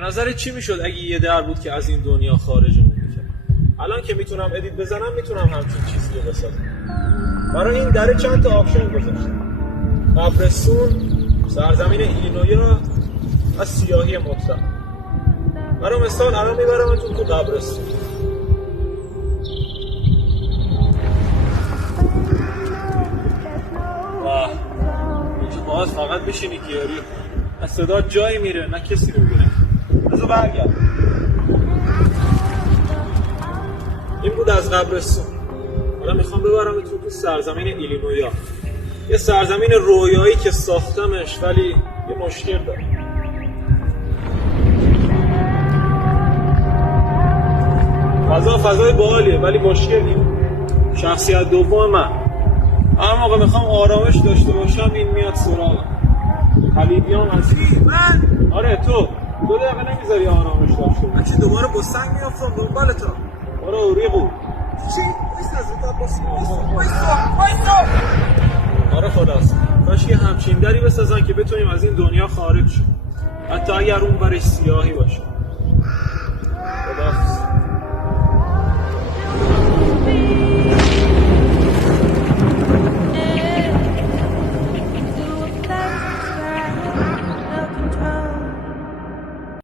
به نظرت چی میشد اگه یه در بود که از این دنیا خارجمون میکرد؟ الان که میتونم ادیت بزنم میتونم همچین چیزی رو بسازم. برای این دره چند تا آپشن گذاشتم: قبرستون، سرزمین ایلینویا و سیاهی مطلق. برای مثال الان میبرمتون تو قبرستون. واه، اینجا باز فقط بشینی گیاری از صدا جایی میره نه کسی رو میره. بذار برگرد. این بود از قبرستون. حالا میخوام ببرمتون تو سرزمین ایلینویا، یه سرزمین رویایی که ساختمش ولی یه مشکل داره. فضای باحالیه ولی مشکلی شخصیت دوم من. هر موقع میخوام آرامش داشته باشم این میاد سراغم. خلیبیام از من؟ آره تو دقیقه نمیذاری آرامش داشته باشم. من که دوباره با سنگ میافتم دنبالتا. آره اوریقو چی؟ ایست از رو وایسا. آره خلاص کاش یه همچین دری بسازن که بتونیم از این دنیا خارج شیم، حتی اگر اون برش سیاهی باشه.